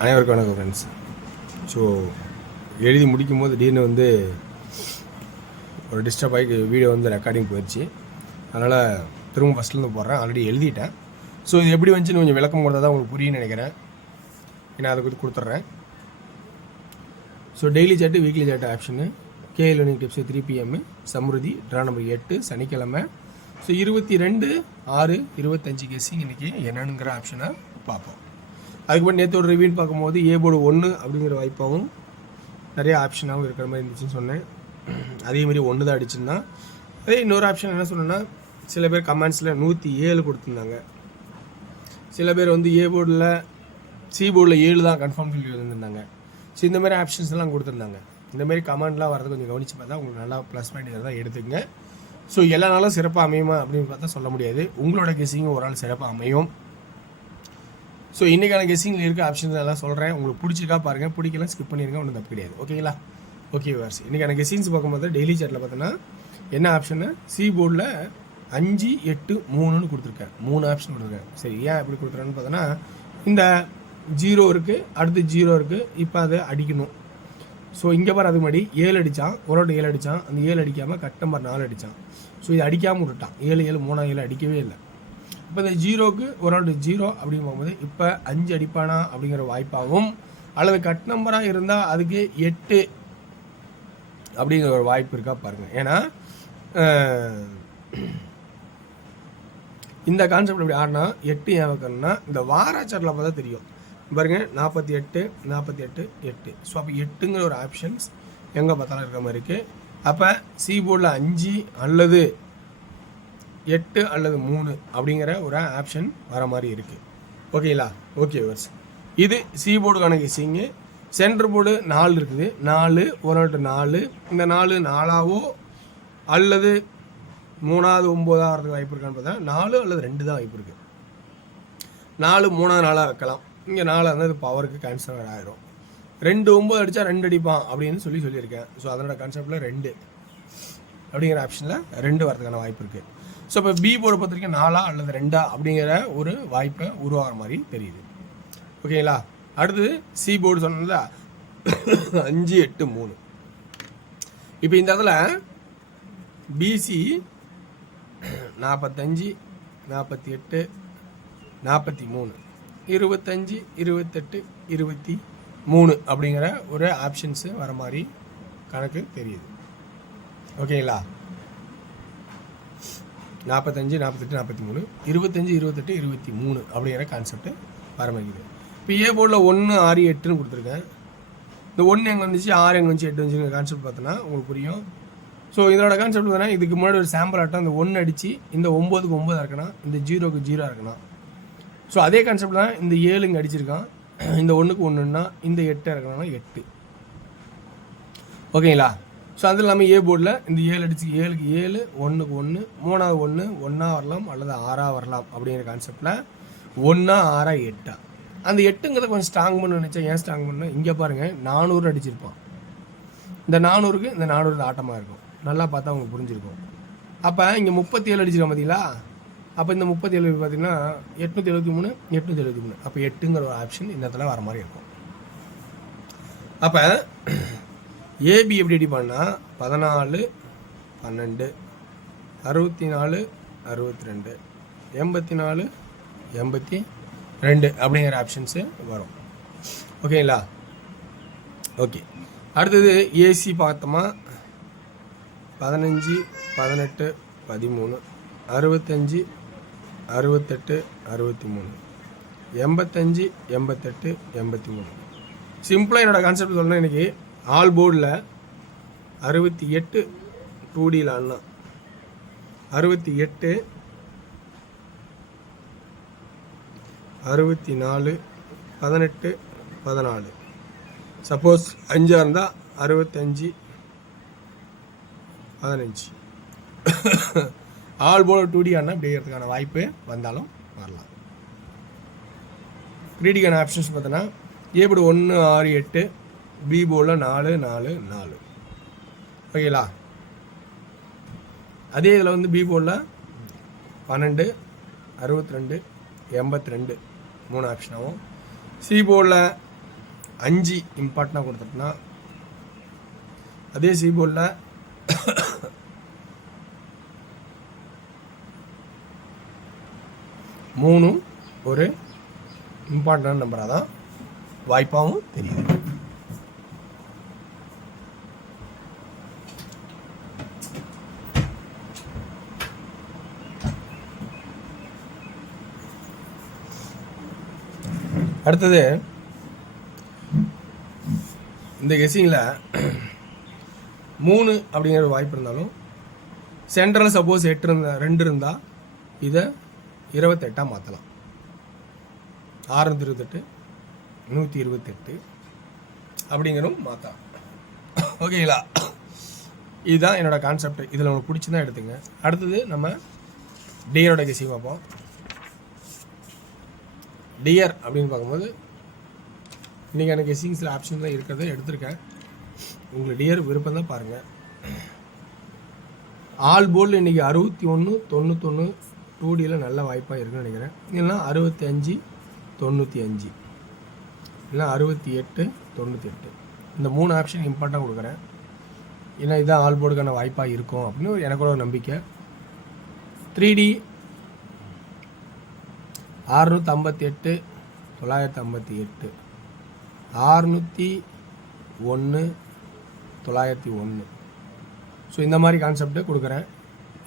அனைவருக்கும் வணக்கம் friends. So எழுதி முடிக்கும் போது திடீர்னு வந்து ஒரு டிஸ்டர்ப் ஆகி வீடியோ வந்து ரெக்கார்டிங் போயிடுச்சு. அதனால் திரும்ப ஃபஸ்ட்லேருந்து போடுறேன். ஆல்ரெடி எழுதிட்டேன். ஸோ இது எப்படி வந்துச்சுன்னு கொஞ்சம் விளக்கம் கொடுத்தா தான் உங்களுக்கு புரியுன்னு நினைக்கிறேன். நான் அதை கொடுத்துட்றேன். So daily chart weekly chart option கே learning tips 3 PM Samruthi draw number 8 சனிக்கிழமை. ஸோ 22/6/25 கெஸ்ஸிங் இன்றைக்கி என்னங்கிற ஆப்ஷனை பார்ப்போம். அதுக்கப்புறம் நேற்றோட ரிவ்யூன்னு பார்க்கும்போது ஏ போர்டு 1 அப்படிங்கிற வாய்ப்பாகவும் நிறைய ஆப்ஷனாகவும் இருக்கிற மாதிரி இருந்துச்சுன்னு சொன்னேன். அதேமாதிரி 1 தான் அடிச்சுன்னா அதே இன்னொரு ஆப்ஷன் என்ன சொன்னேன்னா, சில பேர் கமெண்ட்ஸில் 107 கொடுத்துருந்தாங்க. சில பேர் வந்து ஏ போர்டில் சி போர்டில் 7 தான் கன்ஃபார்ம் சொல்லி வந்துருந்தாங்க. ஸோ இந்த மாதிரி ஆப்ஷன்ஸ் எல்லாம் கொடுத்துருந்தாங்க. இந்தமாரி கமெண்ட்லாம் வரது கொஞ்சம் கவனித்து பார்த்தா உங்களுக்கு நல்லா ப்ளஸ் பாயிண்ட் தான் எடுத்துக்கங்க. ஸோ எல்லா நாளும் சிறப்பாக அமையுமா அப்படின்னு பார்த்தா சொல்ல முடியாது. உங்களோட கெஸ்ஸிங்கும் ஒரு நாள் சிறப்பாக அமையும். ஸோ இன்றைக்கான கெஸ்ஸிங்கில் இருக்க ஆப்ஷன்ஸ் எல்லாம் சொல்கிறேன். உங்களுக்கு பிடிச்சிருக்கா பாருங்கள், பிடிக்கலாம் ஸ்கிப் பண்ணிடுங்க, ஒன்றும் தப்பு கிடையாது. ஓகேங்களா? ஓகே வார்ஸ், இன்றைக்கான கெஸ்ஸிங்ஸ் பார்க்கும்போது டெய்லி சாட்டில் பார்த்தோன்னா என்ன ஆப்ஷனு சி போர்டில் 5, 8, 3ன்னு கொடுத்துருக்கேன். 3 ஆப்ஷன் கொடுத்துருக்கேன். சரி, ஏன் எப்படி கொடுத்துருக்கேன்னு பார்த்தோன்னா, இந்த 0 இருக்குது, அடுத்து 0 இருக்குது, இப்போ அதை அடிக்கணும். ஸோ இங்கே பாரு, அதுக்கு முன்னாடி 7 அடித்தான், ஒரு 7 அடித்தான், அந்த 7 அடிக்காமல் கட் நம்பர் 4 அடித்தான். ஸோ இது அடிக்காமல் விட்டுட்டான். 7, 7, 3, 7 அடிக்கவே இல்லை. இப்போ இந்த 0க்கு ஒரு 0 அப்படின்னு போகும்போது இப்போ 5 அடிப்பானா அப்படிங்கிற வாய்ப்பாகவும், அல்லது கட் நம்பராக இருந்தால் அதுக்கு 8 அப்படிங்கிற ஒரு வாய்ப்பு இருக்கா பாருங்கள். ஏன்னா இந்த கான்செப்ட் எப்படி ஆடினா 8 ஏன் வைக்கணும்னா, இந்த வாராச்சாரில் பார்த்தா தெரியும் பாருங்க, 48, 48, 8. ஸோ அப்போ 8ங்கிற ஒரு ஆப்ஷன்ஸ் எங்கே பார்த்தாலும் இருக்கிற மாதிரி இருக்குது. அப்போ சி போர்டில் 5 அல்லது 8 அல்லது 3 அப்படிங்கிற ஒரு ஆப்ஷன் வர மாதிரி இருக்குது. ஓகேங்களா? ஓகே வர்ஸ், இது சி போர்டுக்கான கெஸ்ஸிங்கு. சென்டர் போர்டு 4 இருக்குது. 4 ஒரு 4, இந்த 4 4ஆவோ அல்லது 3வது 9ஆக வரதுக்கு வாய்ப்பு இருக்கான்னு பார்த்தா 4 அல்லது 2 தான் வாய்ப்பு இருக்குது. 4 3வது 4ஆக வைக்கலாம். இங்கே 4 இருந்தால் இது பவருக்கு கேன்சல் ஆகிடும். 2 9 அடித்தா 2 அடிப்பான் அப்படின்னு சொல்லியிருக்கேன். ஸோ அதனோட கான்செப்டில் 2 அப்படிங்கிற ஆப்ஷனில் 2 வரதுக்கான வாய்ப்பு இருக்குது. ஸோ இப்போ பி போர்டு பொறுத்த வரைக்கும் 4 அல்லது 2 அப்படிங்கிற ஒரு வாய்ப்பை உருவாகிற மாதிரி தெரியுது. ஓகேங்களா? அடுத்தது சி போர்டு சொன்னதா 5, 8, 3. இப்போ இந்த இடத்துல பிசி 45, 48, 43, 25, 28, 23 அப்படிங்கிற ஒரு ஆப்ஷன்ஸு வர மாதிரி கணக்கு தெரியுது. ஓகேங்களா? 45, 48, 43, 25, 28, 23 அப்படிங்கிற கான்செப்ட் ஆரம்பிக்குது. இப்போ ஏ போர்டில் 1, 6, 8ன்னு கொடுத்துருக்கேன். இந்த 1 எங்கே வந்துச்சு, 6 எங்கே வந்துச்சு, 8 வந்துச்சுங்கிற கான்செப்ட் பார்த்தோன்னா உங்களுக்கு புரியும். ஸோ இதோட கான்செப்ட் பார்த்தீங்கன்னா, இதுக்கு முன்னாடி ஒரு சாம்பிள் ஆட்டம் இந்த 1 அடித்து இந்த 9க்கு 9 இருக்கணும், இந்த 0க்கு 0 இருக்கணும். ஸோ அதே கான்செப்ட் தான் இந்த 7 இங்கே அடிச்சிருக்கான். இந்த 1க்கு 1ன்னா இந்த 8 இருக்கணும்னா 8. ஓகேங்களா? ஸோ அது இல்லாமல் ஏ போர்டில் இந்த 7 அடிச்சு 7க்கு 7, 1க்கு 1, 3வது 1 1ஆக வரலாம் அல்லது 6ஆக வரலாம் அப்படிங்கிற கான்செப்டில் 1ஆ 6ஆ 8ஆ. அந்த 8ங்கிறத கொஞ்சம் ஸ்ட்ராங் பண்ண நினச்சா, ஏன் ஸ்ட்ராங் பண்ண, இங்கே பாருங்கள் 400 அடிச்சிருப்பான். இந்த 400க்கு இந்த 400 ஆட்டமாக இருக்கும். நல்லா பார்த்தா உங்களுக்கு புரிஞ்சிருக்கும். அப்போ இங்கே 37 அடிச்சிருக்கோம் பார்த்தீங்களா? அப்போ இந்த 37 பார்த்தீங்கன்னா 873, 873. அப்போ 8ங்கிற ஒரு ஆப்ஷன் இந்த இடத்துல வர மாதிரி இருக்கும். அப்போ ஏபி எப்படி அடிப்பான்னா 14, 12, 64, 62, 84, 82 அப்படிங்கிற ஆப்ஷன்ஸு வரும். ஓகேங்களா? ஓகே, அடுத்தது ஏசி பார்த்தோமா 15, 18, 13, 65, 68, 63, 85, 88, 83. சிம்பிளாக என்னோட கான்செப்ட் சொல்லணும். எனக்கு ஆல் போர்டில் 68 2Dயில் ஆடலாம். 68, 64, 18, 14. சப்போஸ் 5ஆக இருந்தால் 65, 15. ஆல் போர்டு 2D ஆனால் அப்படிங்கிறதுக்கான வாய்ப்பு வந்தாலும் வரலாம். 3Dக்கான ஆப்ஷன்ஸ் பார்த்தோன்னா ஏ போர்டு 1, 6, 8, பி போர்டில் 4, 4, 4. ஓகேங்களா? அதே இதில் வந்து பி போர்டில் 12, 62, 82 3 ஆப்ஷனாகவும், சி போர்டில் 5 இம்பார்ட்டனாக கொடுத்துட்டோன்னா அதே சி போர்டில் 3 ஒரு இம்பார்ட்டன்ட் நம்பராக தான் வாய்ப்பாகவும் தெரியுது. அடுத்தது இந்த கெஸ்ஸிங்கில் 3 அப்படிங்கிற வாய்ப்பு இருந்தாலும் சென்ட்ரல் சப்போஸ் 2 இருந்தால் இதை 28 மாற்றலாம். 628 128 அப்படிங்கிறதும் மாற்றலாம். ஓகேங்களா? இதுதான் என்னோட கான்செப்ட். இதில் உங்களுக்கு பிடிச்சிதான் எடுத்துங்க. அடுத்தது நம்ம டியரோட கெஸ்ஸிங் பார்ப்போம். டியர் அப்படின்னு பார்க்கும்போது இன்றைக்கி எனக்கு கெஸ்ஸிங்ஸில் ஆப்ஷன் தான் இருக்கிறத எடுத்திருக்கேன். உங்களுக்கு டியர் விருப்பம் தான் பாருங்கள். ஆல் போர்டில் இன்றைக்கி 61 91 2Dயில் நல்ல வாய்ப்பாக இருக்குன்னு நினைக்கிறேன். இல்லைன்னா 65 95 இல்லைனா 68 98 இந்த 3 ஆப்ஷன் இம்பார்ட்டாக கொடுக்குறேன். ஏன்னா இதுதான் ஆல் போர்டுக்கான வாய்ப்பாக இருக்கும் அப்படின்னு எனக்கு ஒரு நம்பிக்கை. 3D 658 958 601 901. ஸோ இந்த மாதிரி கான்செப்டை கொடுக்குறேன்.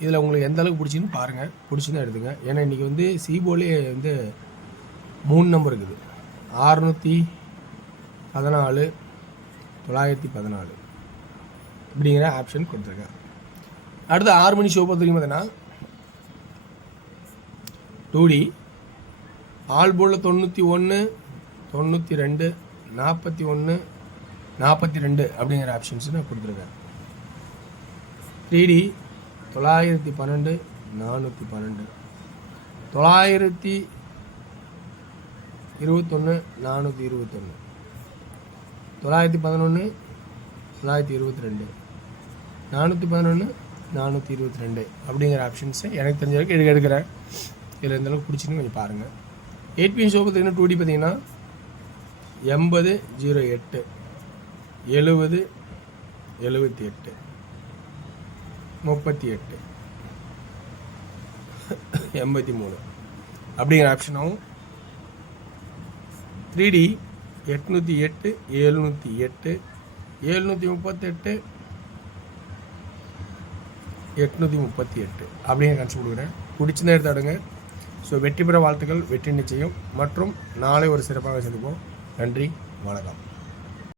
இதில் உங்களுக்கு எந்த அளவுக்கு பிடிச்சின்னு பாருங்கள். பிடிச்சின்னு எடுத்துங்க. ஏன்னா இன்றைக்கி வந்து சிபோலே வந்து 3 நம்பர் இருக்குது. 614 914 இப்படிங்கிற ஆப்ஷன் கொடுத்துருக்கேன். அடுத்து 6 மணி ஷோ பொறுத்த வரைக்கும் பார்த்தீங்கன்னா 2D ஆல் போர்டில் 91 92 41 42 அப்படிங்கிற ஆப்ஷன்ஸ் நான் கொடுத்துருக்கேன். 3D 912 412 921 421 911 922 411 422 அப்படிங்கிற ஆப்ஷன்ஸை எனக்கு தெரிஞ்ச வரைக்கும் எடுக்கிறேன். இதில் எந்த அளவுக்கு பிடிச்சின்னு கொஞ்சம் பாருங்கள். 8P ஷோ பார்த்தீங்கன்னா 2D பார்த்தீங்கன்னா 80 08 70 78 38 83 அப்படிங்கிற ஆப்ஷனாகவும் 3D 808 708 738 838 அப்படிங்கிற கான்செப்ட் கொடுக்குறேன். பிடிச்சிருந்தா எடுத்து ஆடுங்க. ஸோ வெற்றி பெற வாழ்த்துக்கள். வெற்றி நிச்சயம். மற்றும் நாளை ஒரு சிறப்பாக சந்திப்போம். நன்றி, வணக்கம்.